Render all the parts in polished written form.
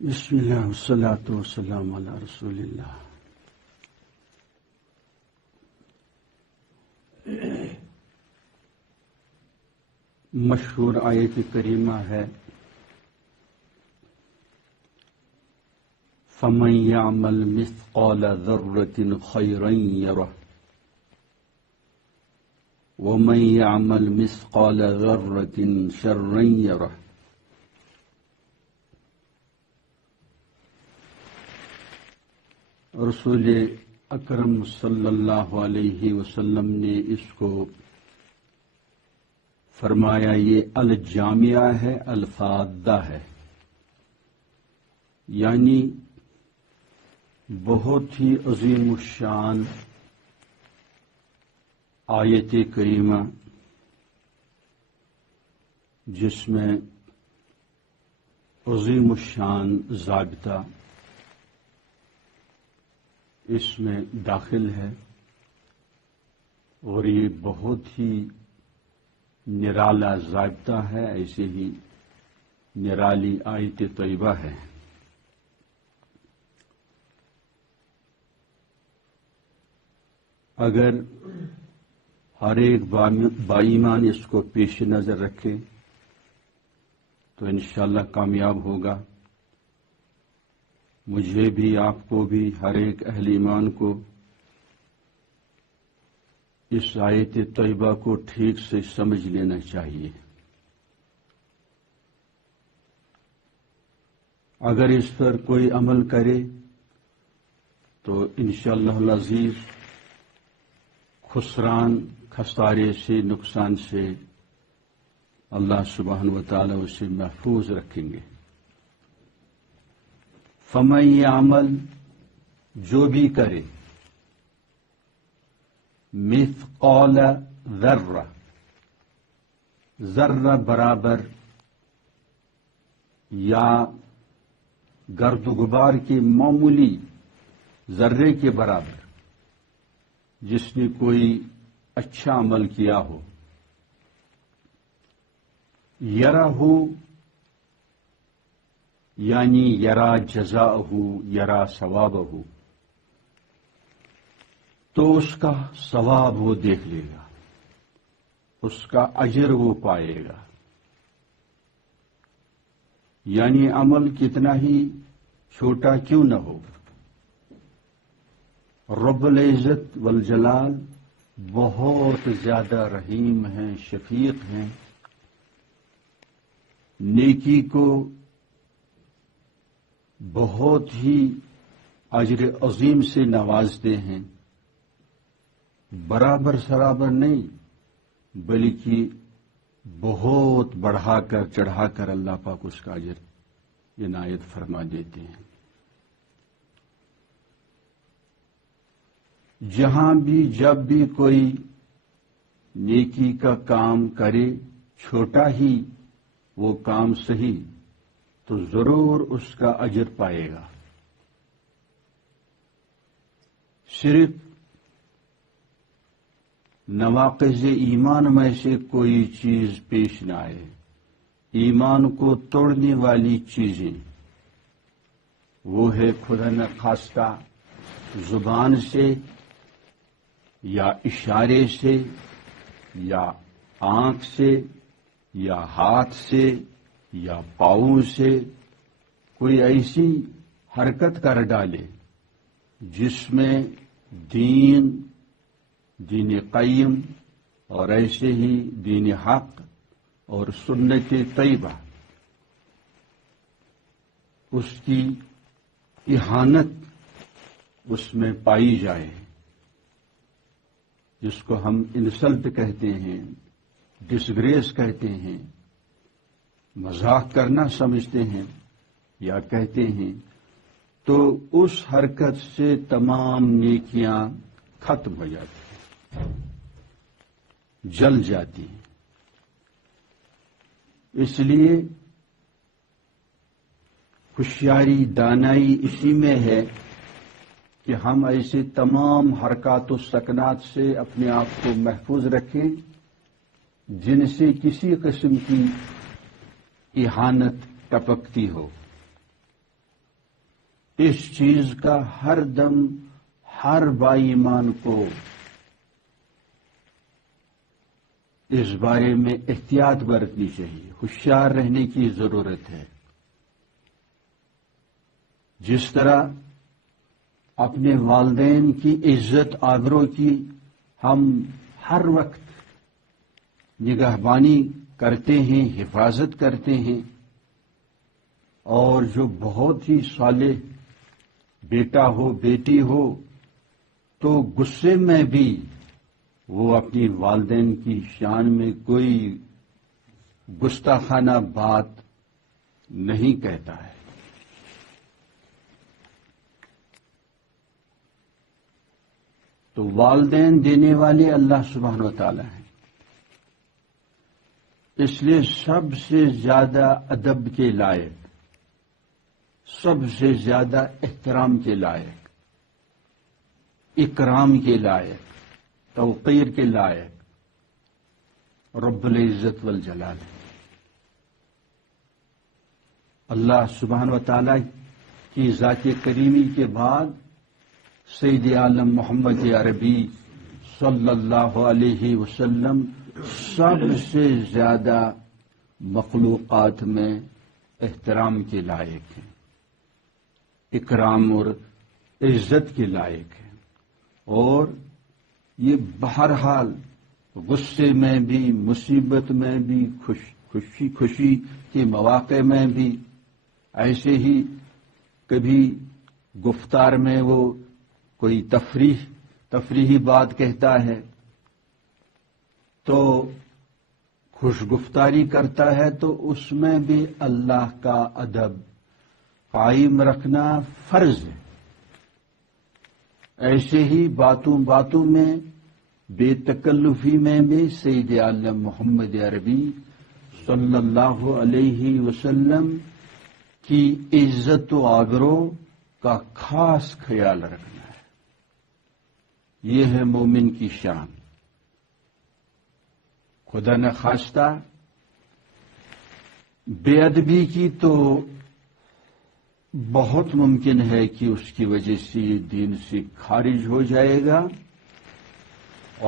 بسم اللہ والصلاة والسلام علی رسول اللہ۔ مشہور آیت کریمہ ہے فَمَن يَعْمَلْ مِثْقَالَ ذَرَّةٍ خَيْرًا يَرَهُ وَمَن يَعْمَلْ مِثْقَالَ ذَرَّةٍ شَرًّا يَرَهُ۔ رسول اکرم صلی اللہ علیہ وسلم نے اس کو فرمایا یہ الجامعہ ہے، الفاظہ ہے، یعنی بہت ہی عظیم الشان آیت کریمہ جس میں عظیم الشان ضابطہ اس میں داخل ہے، اور یہ بہت ہی نرالا ضابطہ ہے، ایسے ہی نرالی آیت طیبہ ہے۔ اگر ہر ایک بائیمان اس کو پیش نظر رکھے تو انشاءاللہ کامیاب ہوگا۔ مجھے بھی، آپ کو بھی، ہر ایک اہل ایمان کو اس آیت طیبہ کو ٹھیک سے سمجھ لینا چاہیے۔ اگر اس پر کوئی عمل کرے تو انشاءاللہ العزیز خسارے سے، نقصان سے اللہ سبحانہ و تعالی اسے محفوظ رکھیں گے۔ فَمَن يَعْمَلْ، جو بھی کرے، مثقال ذرہ، ذرہ برابر یا گرد و غبار کے معمولی ذرے کے برابر جس نے کوئی اچھا عمل کیا ہو، یرہ یعنی یرا جزاءہ، یرا ثوابہ، تو اس کا ثواب وہ دیکھ لے گا، اس کا اجر وہ پائے گا۔ یعنی عمل کتنا ہی چھوٹا کیوں نہ ہو، رب العزت والجلال بہت زیادہ رحیم ہیں، شفیق ہیں، نیکی کو بہت ہی اجر عظیم سے نوازتے ہیں، برابر سرابر نہیں بلکہ بہت بڑھا کر چڑھا کر اللہ پاک اس کا اجر عنایت فرما دیتے ہیں۔ جہاں بھی جب بھی کوئی نیکی کا کام کرے، چھوٹا ہی وہ کام صحیح، تو ضرور اس کا اجر پائے گا۔ صرف نواقض ایمان میں سے کوئی چیز پیش نہ آئے، ایمان کو توڑنے والی چیزیں، وہ ہے خدا نخواستہ زبان سے یا اشارے سے یا آنکھ سے یا ہاتھ سے یا پاؤں سے کوئی ایسی حرکت کر ڈالے جس میں دین قیم اور ایسے ہی دین حق اور سنت طیبہ اس کی اہانت اس میں پائی جائے، جس کو ہم انسلٹ کہتے ہیں، ڈسگریس کہتے ہیں، مذاق کرنا سمجھتے ہیں یا کہتے ہیں، تو اس حرکت سے تمام نیکیاں ختم ہو جاتی ہیں، جل جاتی ہیں۔ اس لیے ہوشیاری، دانائی اسی میں ہے کہ ہم ایسے تمام حرکات و سکنات سے اپنے آپ کو محفوظ رکھیں جن سے کسی قسم کی اہانت ٹپکتی ہو۔ اس چیز کا ہر دم ہر بائی ایمان کو اس بارے میں احتیاط برتنی چاہیے، ہوشیار رہنے کی ضرورت ہے۔ جس طرح اپنے والدین کی عزت آبرو کی ہم ہر وقت نگہبانی کرتے ہیں، حفاظت کرتے ہیں، اور جو بہت ہی صالح بیٹا ہو بیٹی ہو تو غصے میں بھی وہ اپنی والدین کی شان میں کوئی گستاخانہ بات نہیں کہتا ہے۔ تو والدین دینے والے اللہ سبحانہ و تعالی ہیں، اس لیے سب سے زیادہ ادب کے لائق، سب سے زیادہ احترام کے لائق، اکرام کے لائق، توقیر کے لائق رب العزت والجلال ہے۔ اللہ سبحانہ و تعالی کی ذات کریمی کے بعد سید عالم محمد عربی صلی اللہ علیہ وسلم سب سے زیادہ مخلوقات میں احترام کے لائق ہیں، اکرام اور عزت کے لائق ہیں، اور یہ بہرحال غصے میں بھی، مصیبت میں بھی، خوشی کے مواقع میں بھی، ایسے ہی کبھی گفتار میں وہ کوئی تفریحی بات کہتا ہے تو خوشگفتاری کرتا ہے، تو اس میں بھی اللہ کا ادب قائم رکھنا فرض ہے۔ ایسے ہی باتوں میں بے تکلفی میں بھی سید عالم محمد عربی صلی اللہ علیہ وسلم کی عزت و آبرو کا خاص خیال رکھنا ہے۔ یہ ہے مومن کی شان۔ خدا نخواستہ بے ادبی کی تو بہت ممکن ہے کہ اس کی وجہ سے یہ دین سے خارج ہو جائے گا،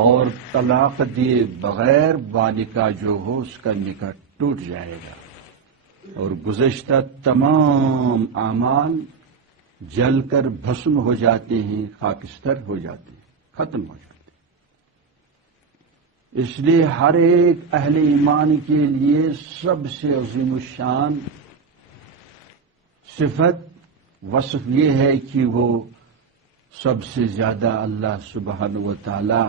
اور طلاق دیے بغیر بالکا جو ہو اس کا نکاح ٹوٹ جائے گا، اور گزشتہ تمام اعمال جل کر بھسم ہو جاتے ہیں، خاکستر ہو جاتے ہیں، ختم ہو جاتے ہیں۔ اس لیے ہر ایک اہل ایمان کے لیے سب سے عظیم الشان صفت وصف یہ ہے کہ وہ سب سے زیادہ اللہ سبحانہ و تعالی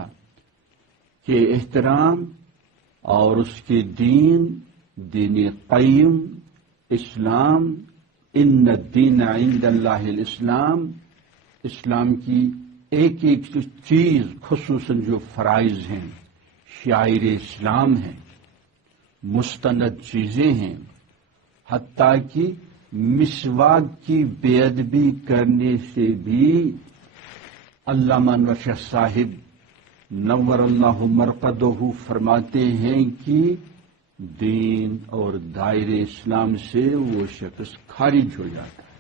کے احترام اور اس کے دین قیم اسلام، ان الدین عند اللہ الاسلام، اسلام کی ایک ایک چیز خصوصاً جو فرائض ہیں، شعائر اسلام ہیں، مستند چیزیں ہیں، حتیٰ کہ مسواک کی بے ادبی کرنے سے بھی علامہ انور شاہ صاحب نور اللہ مرقدہ فرماتے ہیں کہ دین اور دائرے اسلام سے وہ شخص خارج ہو جاتا ہے،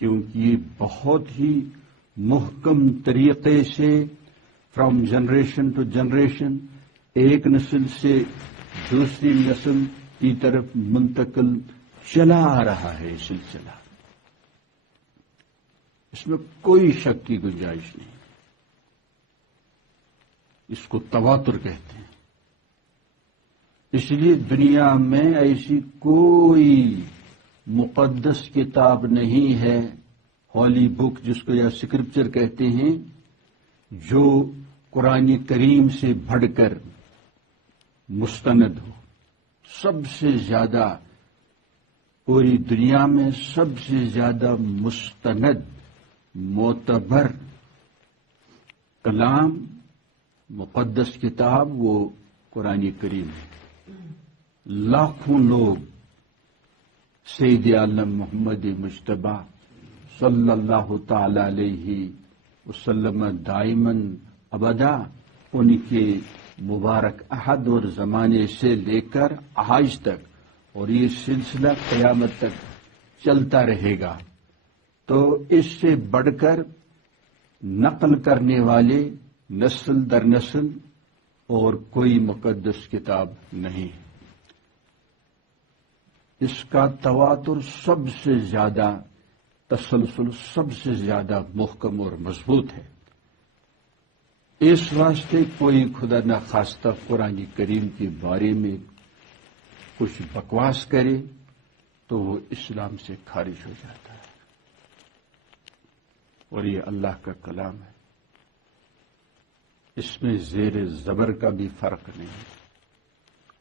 کیونکہ یہ بہت ہی محکم طریقے سے فرام جنریشن ٹو جنریشن ایک نسل سے دوسری نسل کی طرف منتقل چلا آ رہا ہے یہ سلسلہ، اس میں کوئی شک کی گنجائش نہیں۔ اس کو تواتر کہتے ہیں۔ اس لیے دنیا میں ایسی کوئی مقدس کتاب نہیں ہے، ہولی بک جس کو یا اسکرپچر کہتے ہیں، جو قرآن کریم سے بڑھ کر مستند ہو۔ سب سے زیادہ پوری دنیا میں سب سے زیادہ مستند معتبر کلام مقدس کتاب وہ قرآن کریم ہے۔ لاکھوں لوگ سید عالم محمد مجتبی صلی اللہ تعالی علیہ وسلم دائماً ابدا ان کے مبارک عہد اور زمانے سے لے کر آج تک، اور یہ سلسلہ قیامت تک چلتا رہے گا، تو اس سے بڑھ کر نقل کرنے والے نسل در نسل اور کوئی مقدس کتاب نہیں ہے۔ اس کا تواتر سب سے زیادہ، تسلسل سب سے زیادہ محکم اور مضبوط ہے۔ اس واسطے کوئی خدا نخواستہ قرآن کریم کے بارے میں کچھ بکواس کرے تو وہ اسلام سے خارج ہو جاتا ہے، اور یہ اللہ کا کلام ہے، اس میں زیر زبر کا بھی فرق نہیں ہے۔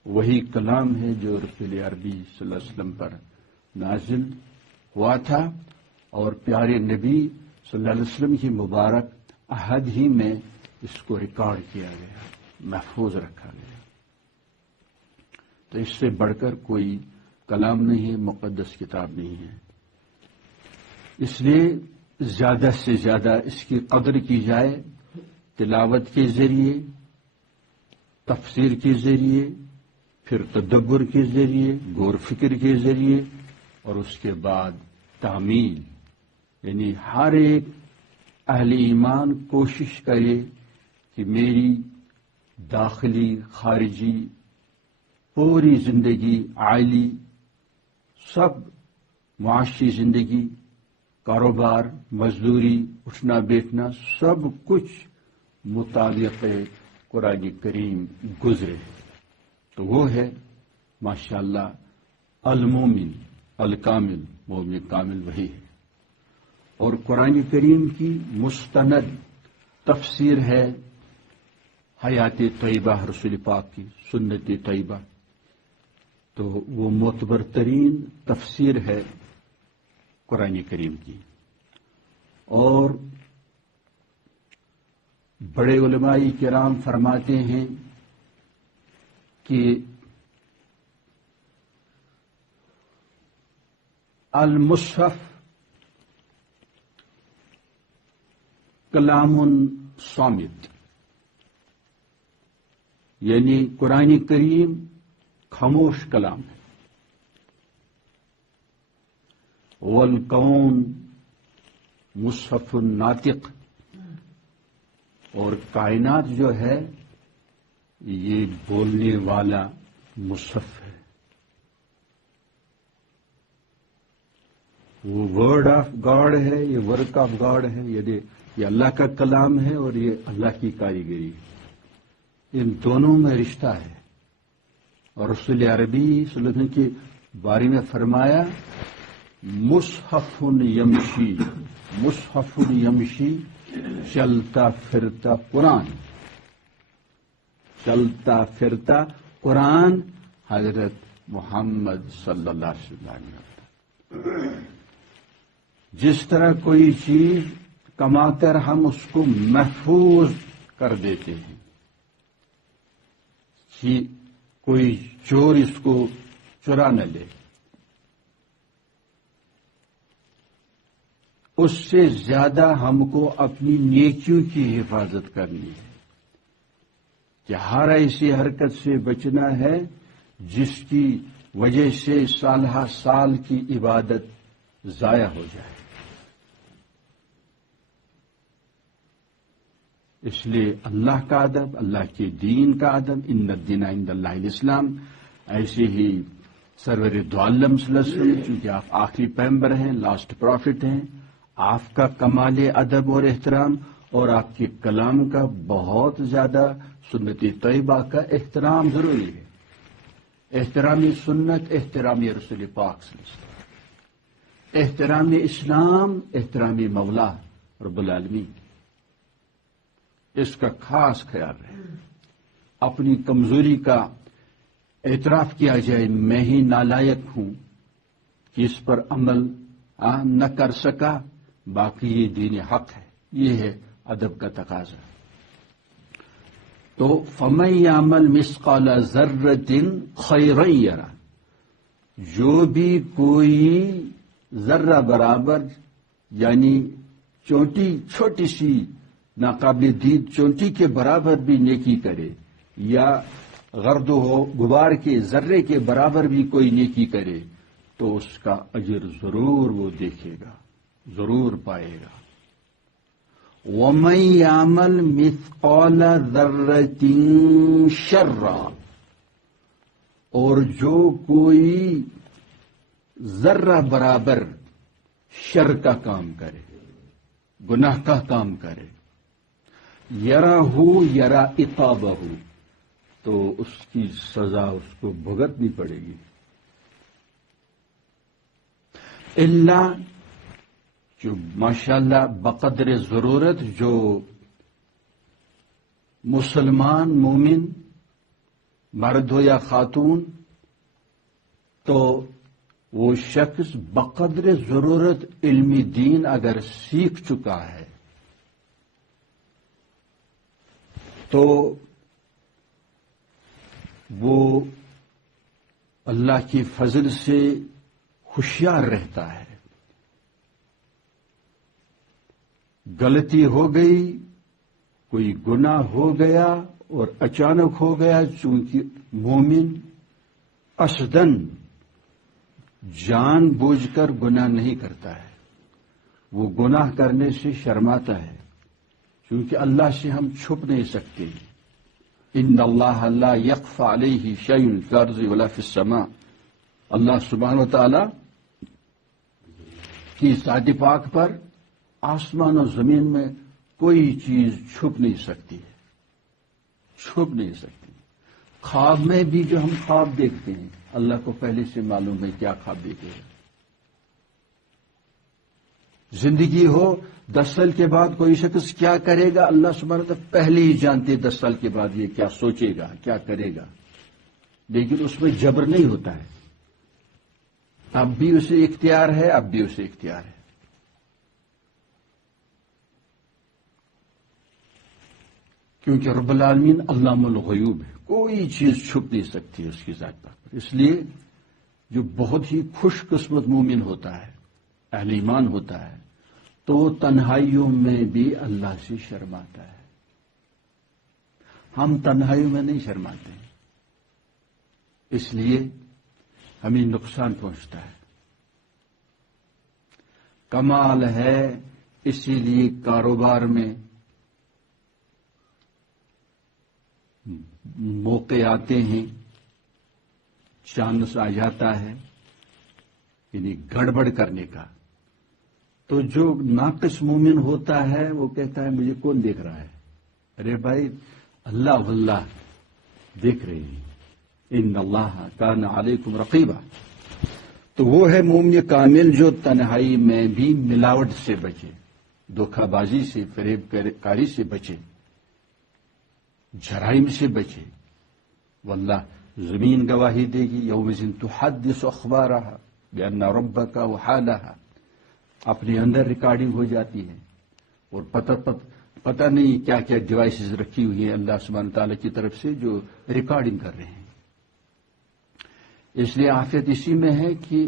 وہی کلام ہے جو رسول عربی صلی اللہ علیہ وسلم پر نازل ہوا تھا، اور پیارے نبی صلی اللہ علیہ وسلم کی مبارک عہد ہی میں اس کو ریکارڈ کیا گیا، محفوظ رکھا گیا۔ تو اس سے بڑھ کر کوئی کلام نہیں ہے، مقدس کتاب نہیں ہے۔ اس لیے زیادہ سے زیادہ اس کی قدر کی جائے، تلاوت کے ذریعے، تفسیر کے ذریعے، پھر تدبر کے ذریعے، غور فکر کے ذریعے، اور اس کے بعد تعمیل، یعنی ہر ایک اہل ایمان کوشش کرے کہ میری داخلی خارجی پوری زندگی، عائلی سب، معاشی زندگی، کاروبار، مزدوری، اٹھنا بیٹھنا، سب کچھ مطابق قرآن کریم گزرے۔ تو وہ ہے ماشاءاللہ المومن الکامل، مومن کامل وہی ہے۔ اور قرآن کریم کی مستند تفسیر ہے حیات طیبہ، رسول پاک کی سنت طیبہ، تو وہ معتبر ترین تفسیر ہے قرآن کریم کی۔ اور بڑے علماء کرام فرماتے ہیں کہ المصحف کلام صامت، یعنی قرآن کریم خاموش کلام ہے، والکون مصحف ناطق، اور کائنات جو ہے یہ بولنے والا مصحف ہے، وہ ورڈ آف گاڈ ہے، یہ ورک آف گاڈ ہے، یہ اللہ کا کلام ہے اور یہ اللہ کی کاریگری ہے۔ ان دونوں میں رشتہ ہے۔ اور رسول عربی صلی اللہ علیہ وسلم کے بارے میں فرمایا مصحف یمشی، مصحف یمشی، چلتا پھرتا قرآن، چلتا پھرتا قرآن حضرت محمد صلی اللہ علیہ وسلم۔ جس طرح کوئی چیز کما کر ہم اس کو محفوظ کر دیتے ہیں کہ کوئی چور اس کو چرا نہ لے، اس سے زیادہ ہم کو اپنی نیکیوں کی حفاظت کرنی ہے، کہ ہر ایسی حرکت سے بچنا ہے جس کی وجہ سے سالہ سال کی عبادت ضائع ہو جائے۔ اس لیے اللہ کا ادب، اللہ کے دین کا ادب، ان الدین عند اللہ الاسلام، ایسے ہی سرور دو عالم صلی اللہ علیہ وسلم، چونکہ آپ آخری پیغمبر ہیں، لاسٹ پروفٹ ہیں، آپ کا کمال ادب اور احترام، اور آپ کے کلام کا بہت زیادہ، سنت طیبہ کا احترام ضروری ہے۔ احترام سنت، احترام رسول پاک صلی اللہ علیہ وسلم، احترام اسلام، احترام مولا رب العالمین، اس کا خاص خیال رہے۔ اپنی کمزوری کا اعتراف کیا جائے، میں ہی نالائق ہوں کہ اس پر عمل نہ کر سکا، باقی یہ دین حق ہے، یہ ہے ادب کا تقاضا۔ تو فَمَن يَعْمَلْ مِثْقَالَ ذَرَّةٍ خَيْرًا يَرَهُ، جو بھی کوئی ذرہ برابر، یعنی چونٹی، چھوٹی سی ناقابل دید چونٹی کے برابر بھی نیکی کرے، یا غرد و غبار کے ذرے کے برابر بھی کوئی نیکی کرے، تو اس کا اجر ضرور وہ دیکھے گا، ضرور پائے گا۔ وَمَن يَعْمَلْ مِثْقَالَ ذَرَّةٍ شَرًّا، اور جو کوئی ذرہ برابر شر کا کام کرے، گناہ کا کام کرے، یرہ یرا عقابہ، تو اس کی سزا اس کو بھگتنی پڑے گی۔ اللہ جو ماشاءاللہ بقدر ضرورت جو مسلمان مومن مرد ہو یا خاتون، تو وہ شخص بقدر ضرورت علم دین اگر سیکھ چکا ہے تو وہ اللہ کی فضل سے ہوشیار رہتا ہے۔ غلطی ہو گئی، کوئی گناہ ہو گیا اور اچانک ہو گیا، چونکہ مومن قصدن جان بوجھ کر گناہ نہیں کرتا ہے، وہ گناہ کرنے سے شرماتا ہے، کیونکہ اللہ سے ہم چھپ نہیں سکتے۔ ان اللہ لا یخفی علیہ شیء فی الارض ولا فی السماء، اللہ سبحانہ و تعالی کی ذات پاک پر آسمان و زمین میں کوئی چیز چھپ نہیں سکتی ہے، چھپ نہیں سکتی۔ خواب میں بھی جو ہم خواب دیکھتے ہیں، اللہ کو پہلے سے معلوم ہے کیا خواب دیکھے ہیں۔ زندگی ہو 10 سال کے بعد کوئی شخص کیا کرے گا، اللہ سبحانہ و تعالیٰ پہلے ہی جانتے 10 سال کے بعد یہ کیا سوچے گا، کیا کرے گا، لیکن اس میں جبر نہیں ہوتا ہے۔ اب بھی اسے اختیار ہے، اب بھی اسے اختیار ہے۔ کیونکہ رب العالمین علام الغیوب ہے، کوئی چیز چھپ نہیں سکتی اس کی ذات پر۔ اس لیے جو بہت ہی خوش قسمت مومن ہوتا ہے، اہل ایمان ہوتا ہے، تو وہ تنہائیوں میں بھی اللہ سے شرماتا ہے۔ ہم تنہائیوں میں نہیں شرماتے ہیں، اس لیے ہمیں نقصان پہنچتا ہے۔ کمال ہے، اسی لیے کاروبار میں موقع آتے ہیں، چانس آ جاتا ہے، یعنی گڑبڑ کرنے کا، تو جو ناقص مومن ہوتا ہے وہ کہتا ہے مجھے کون دیکھ رہا ہے؟ ارے بھائی اللہ واللہ دیکھ رہے ہیں، ان اللہ کان علیکم رقیبا۔ تو وہ ہے مومن کامل جو تنہائی میں بھی ملاوٹ سے بچے، دھوکہ بازی سے، فریب کاری سے بچے، جرائم سے بچے۔ واللہ زمین گواہی دے گی، یومئذ تحدث اخبارها بان ربک وحالها، اپنے اندر ریکارڈنگ ہو جاتی ہے، اور پتہ نہیں کیا کیا ڈیوائسز رکھی ہوئی ہیں اللہ سبحانہ تعالیٰ کی طرف سے جو ریکارڈنگ کر رہے ہیں۔ اس لیے عافیت اسی میں ہے کہ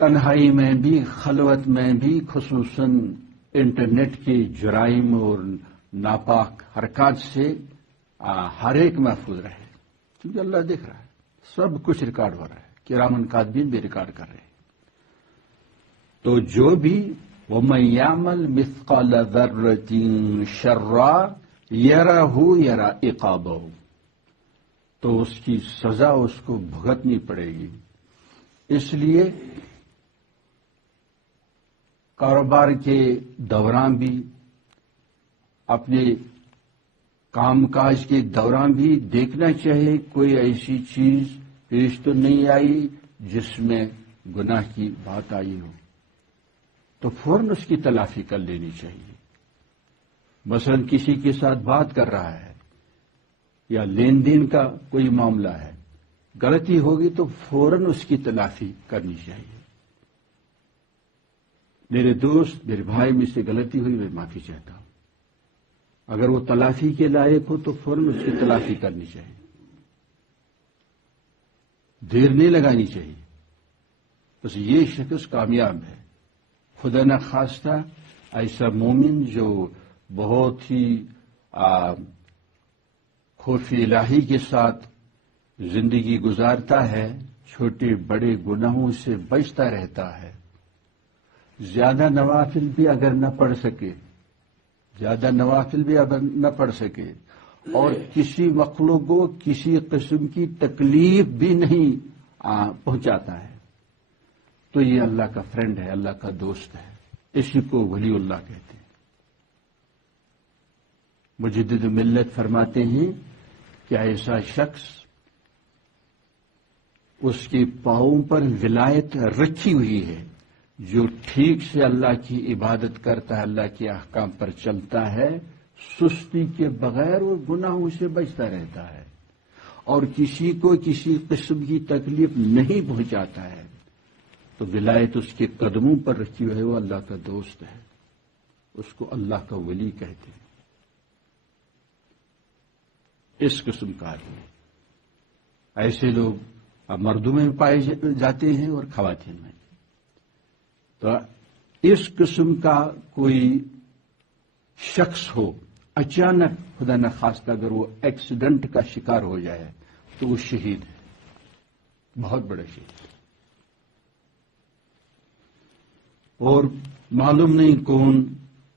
تنہائی میں بھی، خلوت میں بھی، خصوصاً انٹرنیٹ کے جرائم اور ناپاک حرکات سے ہر ایک محفوظ رہے، کیونکہ اللہ دیکھ رہا ہے، سب کچھ ریکارڈ ہو رہا ہے، کرامن کاتبین بھی ریکارڈ کر رہے ہیں۔ تو جو بھی وَمَن يَعْمَلْ مِثْقَالَ ذَرَّةٍ شَرًّا يَرَهُ يَرَى عِقَابَهُ، تو اس کی سزا اس کو بھگتنی پڑے گی۔ اس لیے کاروبار کے دوران بھی، اپنے کام کاج کے دوران بھی دیکھنا چاہیے کوئی ایسی چیز پیش تو نہیں آئی جس میں گناہ کی بات آئی ہو، تو فوراً اس کی تلافی کر لینی چاہیے۔ مثلا کسی کے ساتھ بات کر رہا ہے یا لین دین کا کوئی معاملہ ہے، غلطی ہوگی تو فوراً اس کی تلافی کرنی چاہیے۔ میرے دوست، میرے بھائی، مجھ سے غلطی ہوئی، میں معافی چاہتا ہوں۔ اگر وہ تلافی کے لائق ہو تو فوراً اس کی تلافی کرنی چاہیے، دیر نہیں لگانی چاہیے۔ بس یہ شخص کامیاب ہے۔ خدا نخواستہ ایسا مومن جو بہت ہی خوف الہی کے ساتھ زندگی گزارتا ہے، چھوٹے بڑے گناہوں سے بچتا رہتا ہے، زیادہ نوافل بھی اگر نہ پڑھ سکے، زیادہ نوافل بھی اگر نہ پڑھ سکے، اور کسی مخلوق کو کسی قسم کی تکلیف بھی نہیں پہنچاتا ہے، تو یہ اللہ کا فرینڈ ہے، اللہ کا دوست ہے، اسی کو ولی اللہ کہتے ہیں۔ مجدد ملت فرماتے ہیں کہ ایسا شخص اس کے پاؤں پر ولایت رکھی ہوئی ہے، جو ٹھیک سے اللہ کی عبادت کرتا ہے، اللہ کے احکام پر چلتا ہے، سستی کے بغیر وہ گناہوں سے بچتا رہتا ہے، اور کسی کو کسی قسم کی تکلیف نہیں پہنچاتا ہے، تو ولایت اس کے قدموں پر رکھی ہوئی ہے، وہ اللہ کا دوست ہے، اس کو اللہ کا ولی کہتے ہیں۔ اس قسم کا آدمی، ایسے لوگ مردوں میں پائے جاتے ہیں اور خواتین میں۔ تو اس قسم کا کوئی شخص ہو، اچانک خدا نخواستہ اگر وہ ایکسیڈنٹ کا شکار ہو جائے تو وہ شہید ہے، بہت بڑا شہید، اور معلوم نہیں کون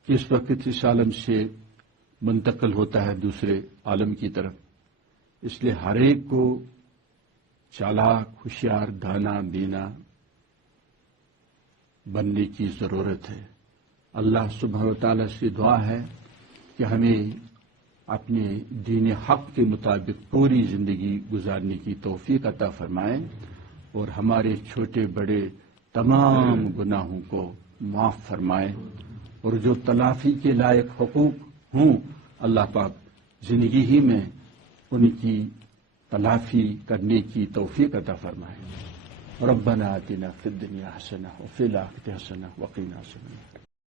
کس وقت اس عالم سے منتقل ہوتا ہے دوسرے عالم کی طرف، اس لیے ہر ایک کو چالاک، ہوشیار، دانا بینا بننے کی ضرورت ہے۔ اللہ سبحانہ و تعالی سے دعا ہے کہ ہمیں اپنے دین حق کے مطابق پوری زندگی گزارنے کی توفیق عطا فرمائے، اور ہمارے چھوٹے بڑے تمام گناہوں کو معاف فرمائے، اور جو تلافی کے لائق حقوق ہوں اللہ پاک زندگی ہی میں ان کی تلافی کرنے کی توفیق عطا فرمائے۔ ربنا آتنا فی الدنیا حسنہ وفی الآخرۃ حسنہ وقنا عذاب النار۔